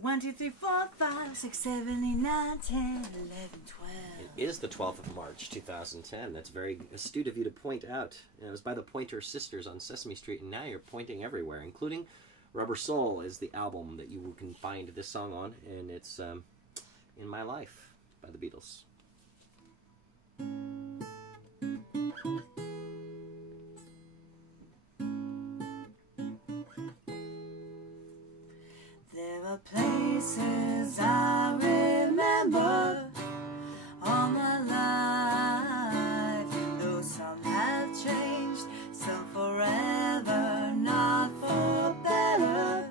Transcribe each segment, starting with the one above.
1, 2, 3, 4, 5, 6, 7, 8, 9, 10, 11, 12. It is the 12th of March, 2010. That's very astute of you to point out. And it was by the Pointer Sisters on Sesame Street, and now you're pointing everywhere, including Rubber Soul is the album that you can find this song on, and it's In My Life by the Beatles. There are places I remember all my life, though some have changed, some forever, not for better.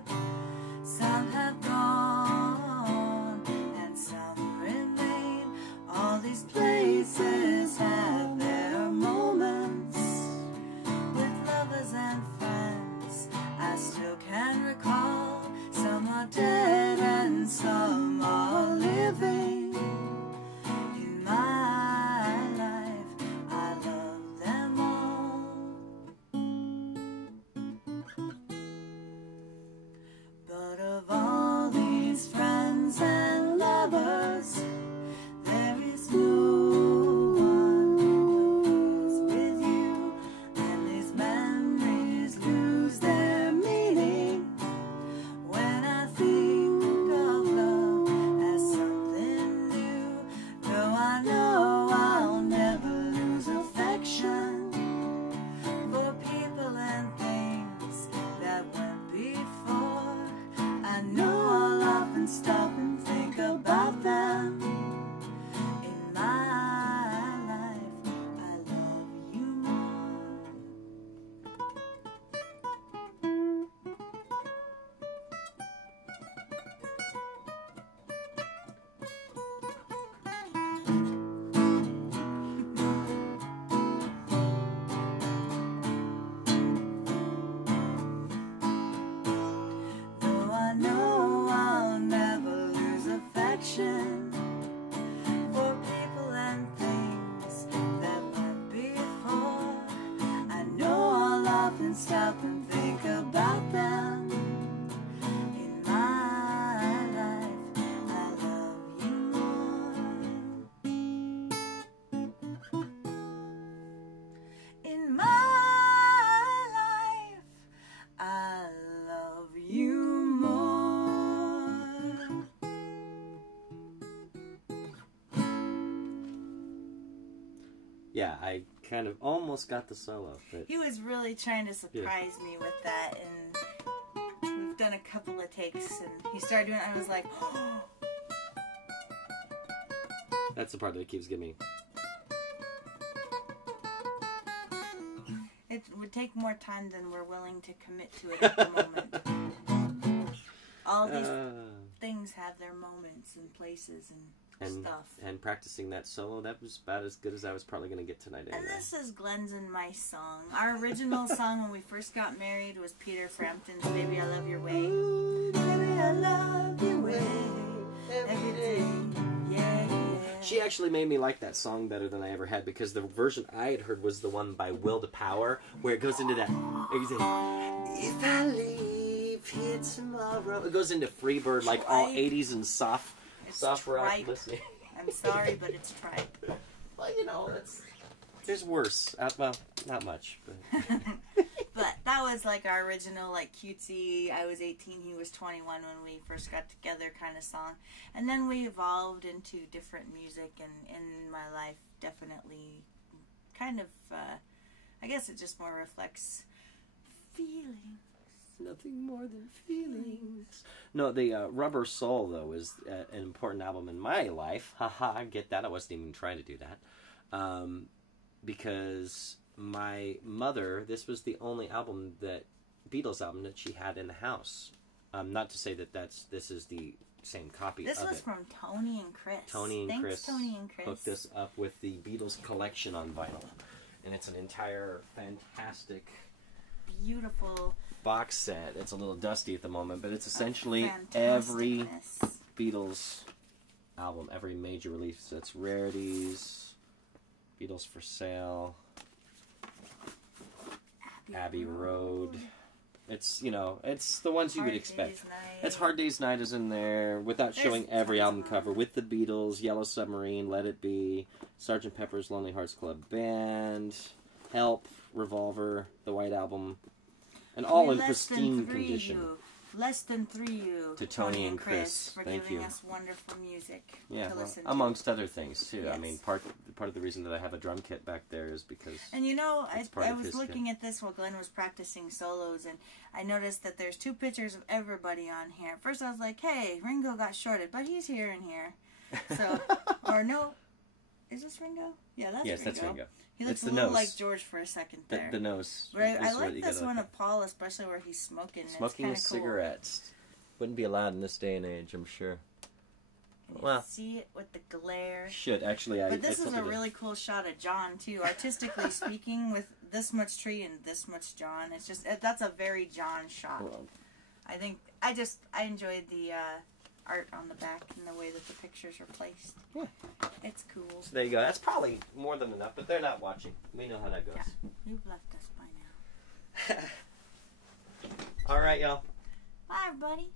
Some have gone and some remain. All these places have their moments with lovers and friends. I still can recall. Some are dead and some are living. In my life, I love them all. But of all these friends and lovers, there is no one who's with you, and these memories lose their meaning when I think of love as something new. Though I know I'll never lose affection for people and things that went before. I know I'll often stop and think about them. In my life, I love you more. Though I know I'll never lose affection for people and things that went before, I know I'll often stop and think about them. In my life, I love you more. In my life, I love you more. Yeah, I kind of almost got the solo, but He was really trying to surprise me with that, and we've done a couple of takes, and he started doing it, and I was like, oh. that's the part that keeps giving me. It would take more time than we're willing to commit to it at the moment. All these things have their moments and places and stuff. And practicing that solo, that was about as good as I was probably going to get tonight anyway. And this is Glenn's and my song. Our original song when we first got married was Peter Frampton's Baby I Love Your Way. Ooh, baby, I love your way every day. Yeah, yeah. She actually made me like that song better than I ever had, because the version I had heard was the one by Will to Power, where it goes into that, if I leave here tomorrow, it goes into Freebird, like all 80s and soft rock listening. I'm sorry, but it's tripe. Well, you know, there's worse. Well, not much, but But that was like our original, like, cutesy, I was 18, he was 21 when we first got together kind of song. And then we evolved into different music, and In My Life definitely kind of, I guess it just more reflects feelings. nothing more than feelings. No, the Rubber Soul, though, is an important album in my life. Haha, I get that. I wasn't even trying to do that. Because my mother, this was the only Beatles album that she had in the house. Not to say that this is the same copy of it. This was from Tony and Chris. Thanks, Tony and Chris. Hooked us up with the Beatles collection on vinyl. And it's an entire fantastic, beautiful box set. It's a little dusty at the moment, but it's essentially every Beatles album, every major release. It's rarities, Beatles for Sale, Abbey Road, It's, you know, it's the ones you would expect. Day's Night. It's Hard Day's Night is in there, without showing every album cover, with the Beatles, Yellow Submarine, Let It Be, Sgt. Pepper's Lonely Hearts Club Band, Help, Revolver, The White Album, and all in pristine condition. Less than 3 you. To Tony and Chris. For Thank giving you. us wonderful music Yeah, to well, listen to. amongst other things, too. Yes. I mean, part of the reason that I have a drum kit back there is because... And you know, I was his looking at this while Glenn was practicing solos, and I noticed that there's 2 pictures of everybody on here. At first I was like, hey, Ringo got shorted, but he's here and here. So, or no, is this Ringo? Yeah, that's Ringo. Yes, that's Ringo. He looks It's the a little nose. like George for a second there. The nose. But I like this one of Paul, especially where he's smoking. Smoking a cigarette. Wouldn't be allowed in this day and age, I'm sure. Can you see it with the glare? Should, actually. But this is a really cool shot of John, too. Artistically speaking, with this much tree and this much John. It's just, that's a very John shot. Well, I enjoyed the art on the back and the way that the pictures are placed. Yeah. It's cool. So there you go. That's probably more than enough, but they're not watching. We know how that goes. Yeah, you've left us by now. All right, y'all. Bye, everybody.